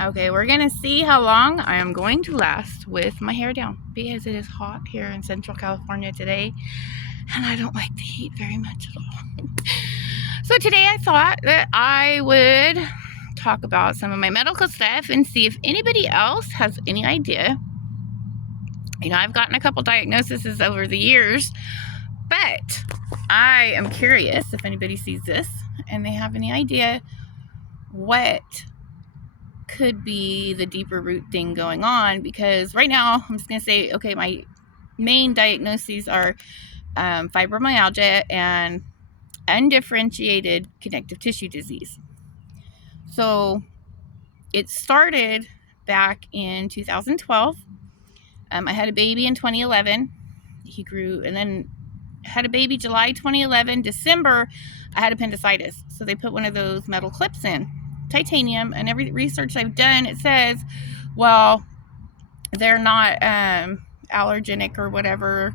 Okay, we're gonna see how long I am going to last with my hair down because it is hot here in Central California today and I don't like the heat very much at all. So today I thought that I would talk about some of my medical stuff and see if anybody else has any idea. You know, I've gotten a couple diagnoses over the years, but I am curious if anybody sees this and they have any idea what could be the deeper root thing going on, because right now I'm just going to say, okay, my main diagnoses are fibromyalgia and undifferentiated connective tissue disease. So it started back in 2012. I had a baby in 2011. He grew and then had a baby July 2011. December, I had appendicitis. So they put one of those metal clips in, titanium, and every research I've done, it says, well, they're not allergenic or whatever,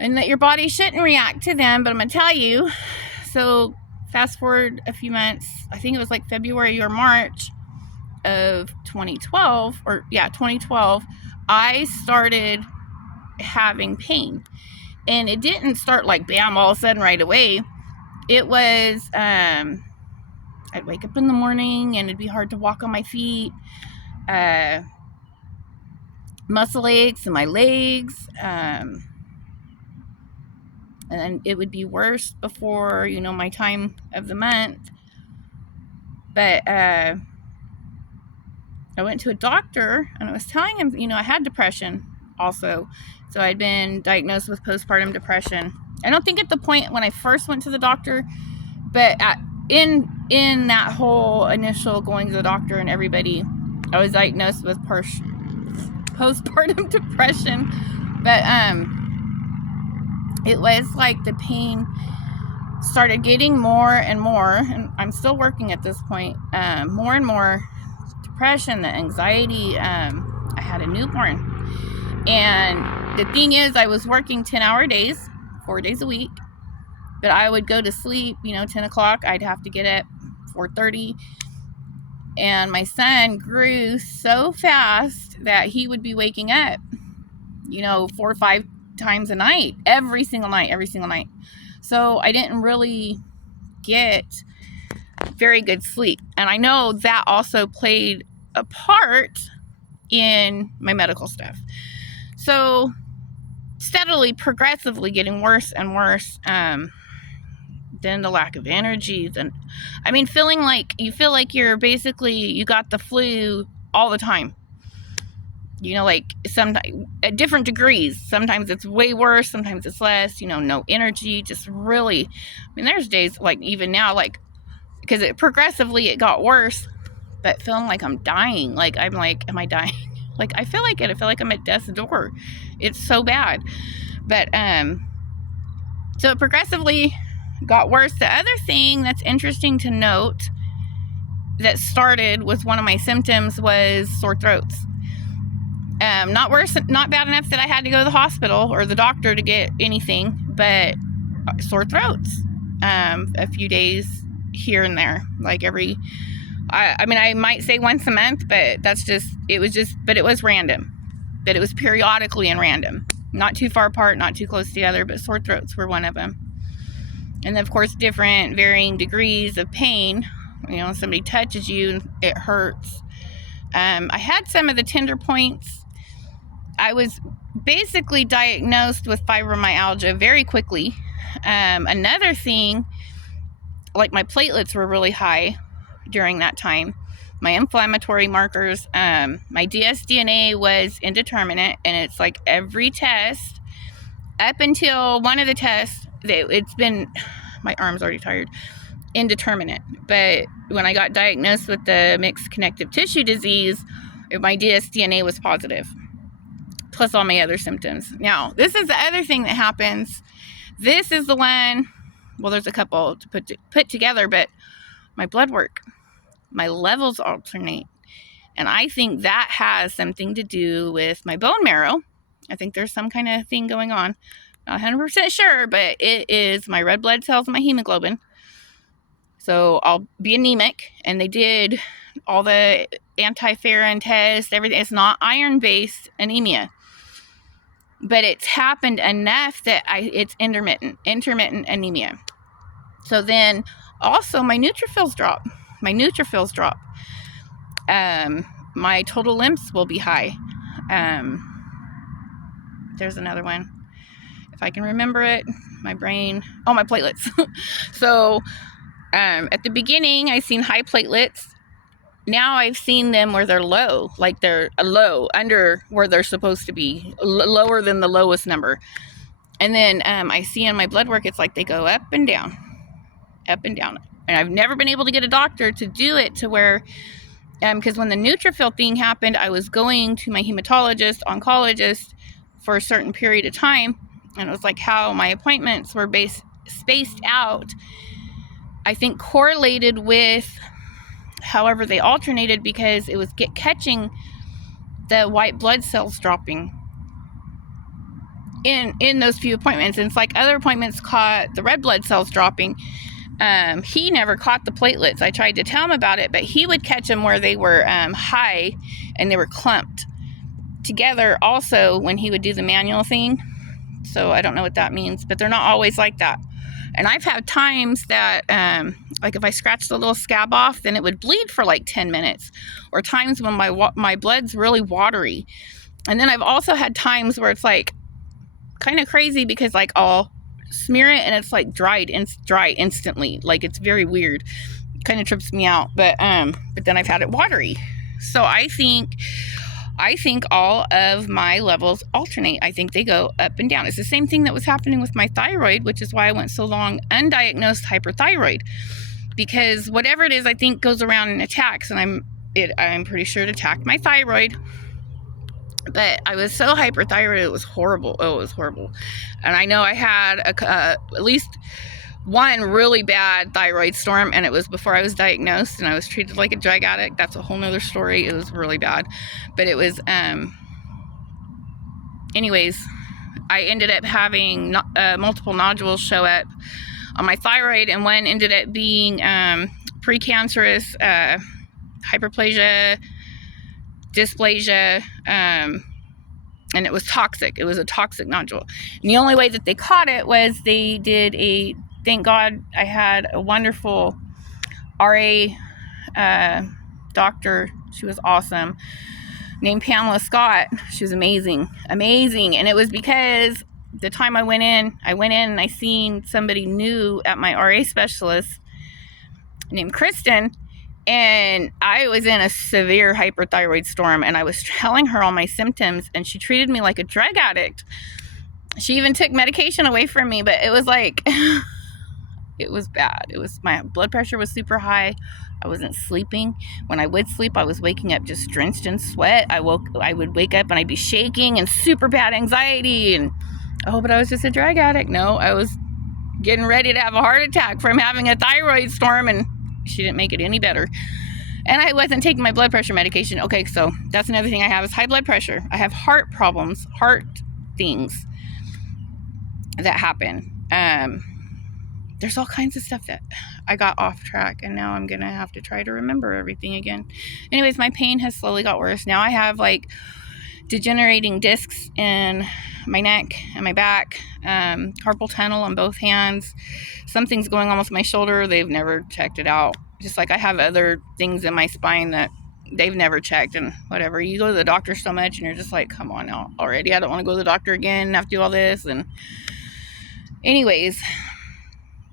and that your body shouldn't react to them. But I'm going to tell you, so fast forward a few months, I think it was like February or March of 2012, 2012, I started having pain. And it didn't start like bam all of a sudden right away. It was, I'd wake up in the morning and it'd be hard to walk on my feet, muscle aches in my legs, and it would be worse before, my time of the month. But I went to a doctor and I was telling him, I had depression also. So I'd been diagnosed with postpartum depression. I don't think at the point when I first went to the doctor, but in that whole initial going to the doctor and everybody, I was diagnosed with postpartum depression. But it was like the pain started getting more and more, and I'm still working at this point, more and more depression, the anxiety. I had a newborn. And the thing is, I was working 10-hour days, 4 days a week, but I would go to sleep, 10 o'clock. I'd have to get up 4:30. And my son grew so fast that he would be waking up, 4 or 5 times a night, every single night. So I didn't really get very good sleep. And I know that also played a part in my medical stuff. So steadily, progressively getting worse and worse. Then the lack of energy. Then, feeling like you feel like you got the flu all the time. Like sometimes at different degrees. Sometimes it's way worse. Sometimes it's less. No energy. Just really. There's days like even now, like because progressively it got worse, but feeling like I'm dying. Like I'm like, am I dying? Like, I feel like it. I feel like I'm at death's door. It's so bad. But, so it progressively got worse. The other thing that's interesting to note that started with one of my symptoms was sore throats. Not bad enough that I had to go to the hospital or the doctor to get anything, but sore throats. A few days here and there, like I might say once a month, but it was random. But it was periodically and random. Not too far apart, not too close together, but sore throats were one of them. And then, of course, different varying degrees of pain. Somebody touches you, it hurts. I had some of the tender points. I was basically diagnosed with fibromyalgia very quickly. Another thing, like my platelets were really high during that time. My inflammatory markers, my dsDNA was indeterminate, and it's like every test up until one of the tests, it's been, my arm's already tired, indeterminate. But when I got diagnosed with the mixed connective tissue disease, my dsDNA was positive, plus all my other symptoms. Now, this is the other thing that happens. This is the one, well, there's a couple to put together, but my blood work, my levels alternate. And I think that has something to do with my bone marrow. I think there's some kind of thing going on. Not 100% sure, but it is my red blood cells and my hemoglobin. So I'll be anemic. And they did all the anti-ferrin tests, everything. It's not iron-based anemia, but it's happened enough that it's intermittent anemia. So then also my neutrophils drop. My total lymphs will be high. There's another one. If I can remember it, my brain. Oh, my platelets. So at the beginning, I seen high platelets. Now I've seen them where they're low, like they're low, under where they're supposed to be, lower than the lowest number. And then I see in my blood work, it's like they go up and down. And I've never been able to get a doctor to do it to where, because when the neutrophil thing happened, I was going to my hematologist, oncologist for a certain period of time. And it was like how my appointments were spaced out, I think correlated with however they alternated, because it was catching the white blood cells dropping in those few appointments. And it's like other appointments caught the red blood cells dropping. He never caught the platelets. I tried to tell him about it, but he would catch them where they were high and they were clumped together also when he would do the manual thing. So I don't know what that means, but they're not always like that. And I've had times that, like if I scratched the little scab off, then it would bleed for like 10 minutes. Or times when my blood's really watery. And then I've also had times where it's like kind of crazy, because like I'll smear it and it's like dry instantly. Like it's very weird. It kind of trips me out. But then I've had it watery. So I think all of my levels alternate. I think they go up and down. It's the same thing that was happening with my thyroid, which is why I went so long undiagnosed hyperthyroid, because whatever it is, I think goes around and attacks, and I'm pretty sure it attacked my thyroid. But I was so hyperthyroid, it was horrible. Oh, it was horrible. And I know I had at least one really bad thyroid storm, and it was before I was diagnosed, and I was treated like a drug addict. That's a whole nother story. It was really bad. But it was, anyways, I ended up having multiple nodules show up on my thyroid, and one ended up being precancerous hyperplasia, dysplasia, and it was toxic. It was a toxic nodule. And the only way that they caught it was they did thank God I had a wonderful RA doctor. She was awesome, named Pamela Scott. She was amazing. And it was because the time I went in and I seen somebody new at my RA specialist named Kristen, and I was in a severe hyperthyroid storm, and I was telling her all my symptoms, and she treated me like a drug addict. She even took medication away from me, but it was like, it was bad. My blood pressure was super high. I wasn't sleeping. When I would sleep, I was waking up just drenched in sweat. I would wake up and I'd be shaking and super bad anxiety, and but I was just a drug addict. No, I was getting ready to have a heart attack from having a thyroid storm, and she didn't make it any better. And I wasn't taking my blood pressure medication. Okay, so that's another thing I have is high blood pressure. I have heart problems, heart things that happen. There's all kinds of stuff that I got off track, and now I'm gonna have to try to remember everything again. Anyways, my pain has slowly got worse. Now I have like degenerating discs in my neck and my back, carpal tunnel on both hands. Something's going on with my shoulder. They've never checked it out. Just like I have other things in my spine that they've never checked, and whatever. You go to the doctor so much and you're just like, come on now already. I don't want to go to the doctor again and have to do all this. And anyways,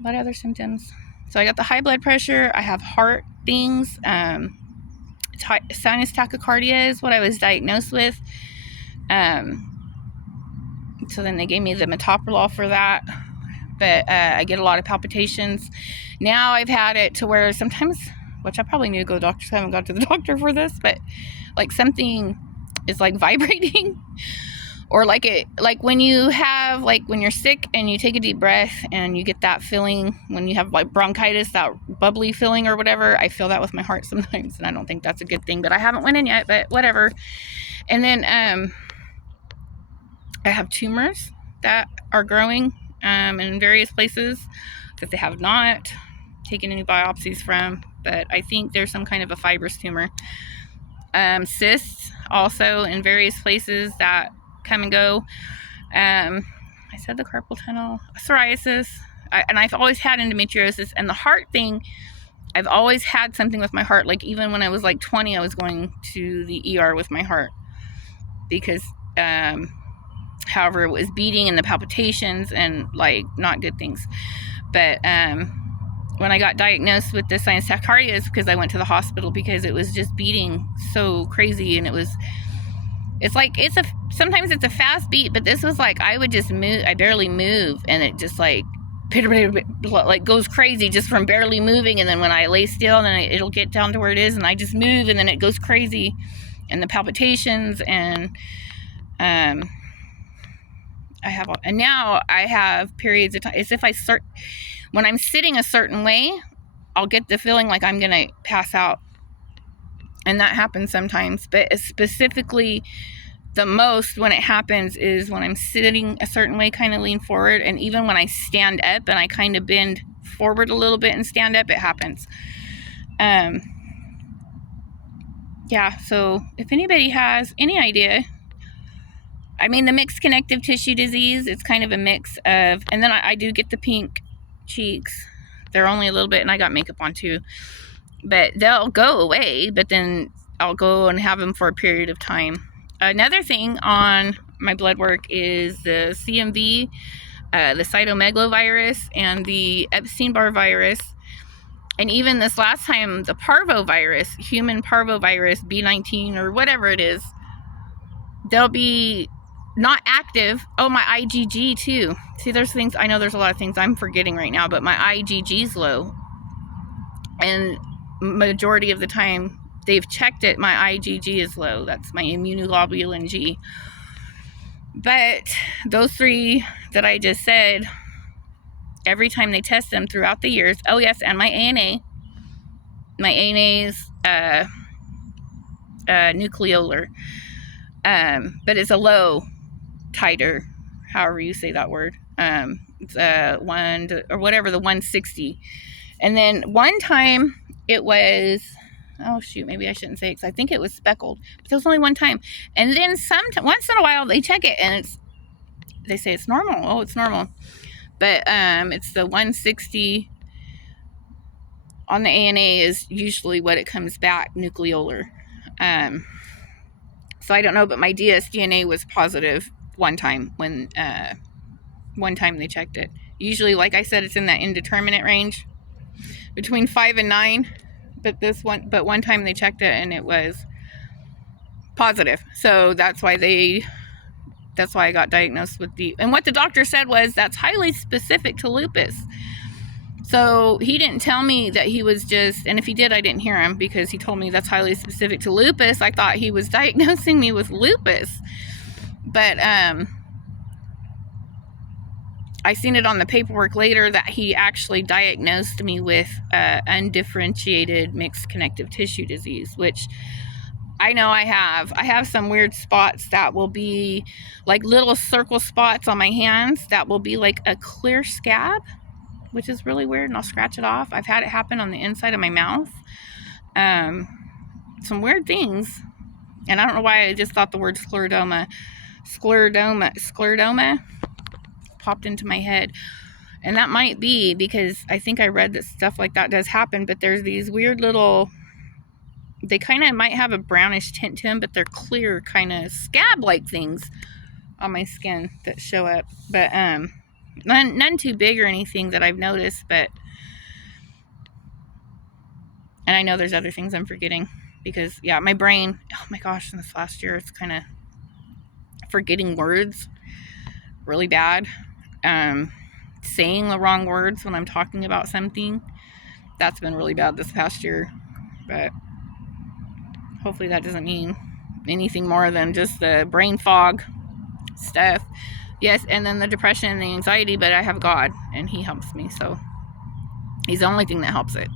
what other symptoms? So I got the high blood pressure. I have heart things. Sinus tachycardia is what I was diagnosed with. So then they gave me the metoprolol for that. But I get a lot of palpitations. Now I've had it to where sometimes, which I probably need to go to the doctor, so I haven't got to the doctor for this, but like something is like vibrating. Or like when you have, like when you're sick and you take a deep breath and you get that feeling when you have like bronchitis, that bubbly feeling or whatever. I feel that with my heart sometimes, and I don't think that's a good thing, but I haven't went in yet, but whatever. And then I have tumors that are growing in various places that they have not taken any biopsies from. but I think there's some kind of a fibrous tumor. Cysts also in various places that come and go. I said the carpal tunnel, psoriasis, and I've always had endometriosis. And the heart thing, I've always had something with my heart. Like even when I was like 20, I was going to the ER with my heart because, however, it was beating and the palpitations and like not good things. But when I got diagnosed with the sinus tachycardia, it's because I went to the hospital because it was just beating so crazy, and sometimes it's a fast beat, but this was like I would just move, I barely move, and it just like goes crazy just from barely moving, and then when I lay still, then it'll get down to where it is, and I just move, and then it goes crazy, and the palpitations, and now I have periods of time. It's if when I'm sitting a certain way, I'll get the feeling like I'm gonna pass out, and that happens sometimes. But specifically, the most when it happens is when I'm sitting a certain way, kind of lean forward, and even when I stand up and I kind of bend forward a little bit and stand up, it happens. Yeah. So if anybody has any idea. I mean, the mixed connective tissue disease, it's kind of a mix of, and then I do get the pink cheeks. They're only a little bit, and I got makeup on too. But they'll go away, but then I'll go and have them for a period of time. Another thing on my blood work is the CMV, the cytomegalovirus, and the Epstein-Barr virus. And even this last time, the parvovirus, human parvovirus, B19 or whatever it is, they'll be not active. Oh, my IgG too. See, there's things, I know there's a lot of things I'm forgetting right now, but my IgG's low. And majority of the time they've checked it, my IgG is low. That's my immunoglobulin G. But those three that I just said, every time they test them throughout the years, oh yes, and my ANA. My ANA is nucleolar. But it's a low titer, however you say that word. It's the 160. And then one time it was, oh shoot, maybe I shouldn't say it because I think it was speckled, but there was only one time. And then once in a while they check it and they say it's normal. Oh, it's normal. But it's the 160 on the ANA is usually what it comes back, nucleolar. So I don't know, but my dsDNA was positive one time when one time they checked it. Usually, like I said, it's in that indeterminate range between 5 and 9. But one time they checked it and it was positive. So that's why I got diagnosed with and what the doctor said was that's highly specific to lupus. So he didn't tell me that he was just, and if he did, I didn't hear him because he told me that's highly specific to lupus. I thought he was diagnosing me with lupus. But I seen it on the paperwork later that he actually diagnosed me with undifferentiated mixed connective tissue disease, which I know I have. I have some weird spots that will be like little circle spots on my hands that will be like a clear scab, which is really weird, and I'll scratch it off. I've had it happen on the inside of my mouth. Some weird things. And I don't know why I just thought the word sclerodoma popped into my head. And that might be because I think I read that stuff like that does happen, but there's these weird little, they kind of might have a brownish tint to them, but they're clear kind of scab-like things on my skin that show up. But none too big or anything that I've noticed, but, and I know there's other things I'm forgetting because, yeah, my brain, oh my gosh, in this last year, it's kind of forgetting words really bad. Saying the wrong words when I'm talking about something, that's been really bad this past year, but hopefully that doesn't mean anything more than just the brain fog stuff. Yes, and then the depression and the anxiety, but I have God and he helps me, so he's the only thing that helps it.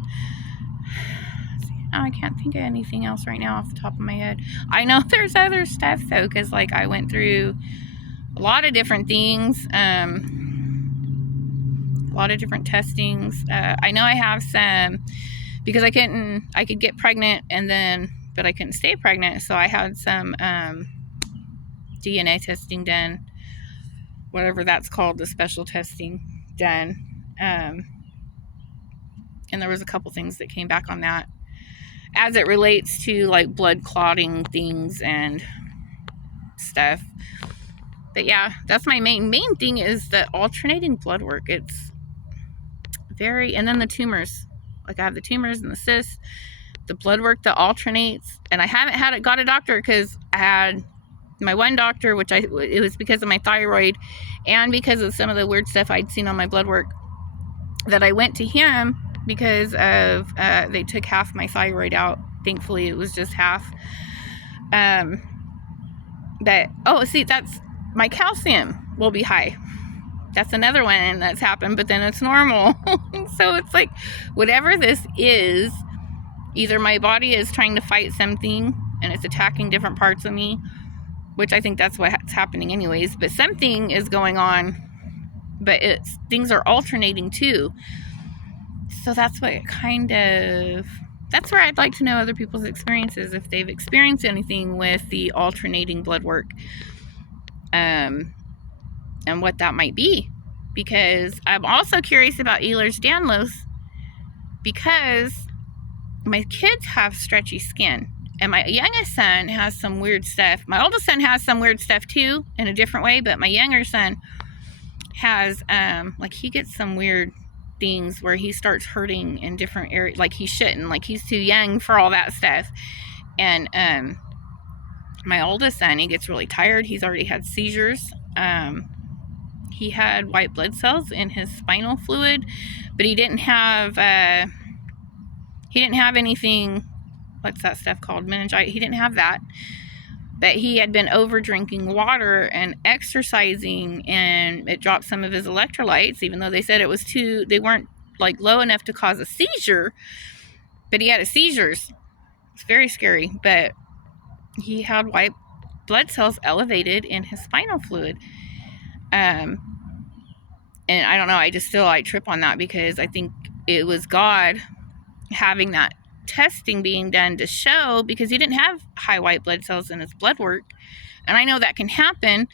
I can't think of anything else right now off the top of my head. I know there's other stuff though, because like I went through a lot of different things, a lot of different testings. I know I have some because I could get pregnant but I couldn't stay pregnant. So I had some DNA testing done, whatever that's called, the special testing done. And there was a couple things that came back on that as it relates to like blood clotting things and stuff. But yeah, that's my main thing is the alternating blood work. It's very, and then the tumors. Like I have the tumors and the cysts, the blood work that alternates. And I haven't got a doctor because I had my one doctor, it was because of my thyroid and because of some of the weird stuff I'd seen on my blood work, that I went to him because of, they took half my thyroid out. Thankfully, it was just half. That's my calcium will be high. That's another one that's happened, but then it's normal. So it's like, whatever this is, either my body is trying to fight something and it's attacking different parts of me, which I think that's what's happening anyways, but something is going on, but things are alternating too. So that's what that's where I'd like to know other people's experiences, if they've experienced anything with the alternating blood work. And what that might be, because I'm also curious about Ehlers-Danlos, because my kids have stretchy skin, and my youngest son has some weird stuff. My oldest son has some weird stuff too, in a different way, but my younger son has like he gets some weird things where he starts hurting in different areas, like he shouldn't, like he's too young for all that stuff. And my oldest son, he gets really tired. He's already had seizures. He had white blood cells in his spinal fluid, but he didn't have anything, what's that stuff called, meningitis. He didn't have that, but he had been over drinking water and exercising, and it dropped some of his electrolytes, even though they said they weren't like low enough to cause a seizure, but he had seizures. It's very scary, but he had white blood cells elevated in his spinal fluid. And I don't know, I trip on that, because I think it was God having that testing being done to show, because he didn't have high white blood cells in his blood work. And I know that can happen,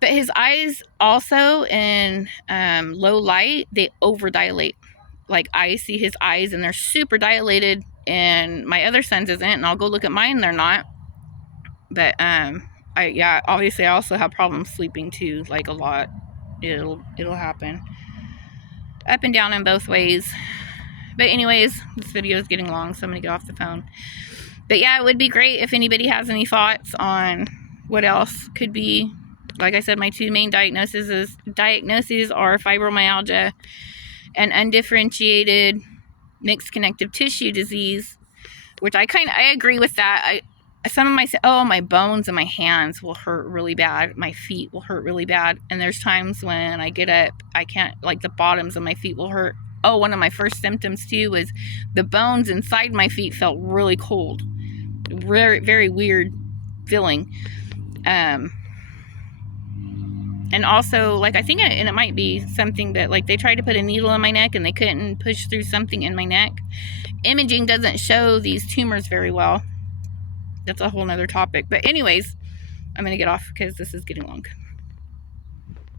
but his eyes also in low light, they overdilate. Like I see his eyes and they're super dilated, and my other son's isn't, and I'll go look at mine, they're not. But obviously I also have problems sleeping too, like a lot. It'll happen up and down in both ways. But anyways, this video is getting long, so I'm gonna get off the phone. But yeah, it would be great if anybody has any thoughts on what else could be. Like I said, my two main diagnoses are fibromyalgia and undifferentiated mixed connective tissue disease, which I agree with that. My bones and my hands will hurt really bad. My feet will hurt really bad. And there's times when I get up, I can't, like the bottoms of my feet will hurt. Oh, one of my first symptoms too was the bones inside my feet felt really cold. Very, very weird feeling. And also, like, I think it might be something that, like, they tried to put a needle in my neck and they couldn't push through something in my neck. Imaging doesn't show these tumors very well. That's a whole nother topic. But anyways, I'm going to get off because this is getting long.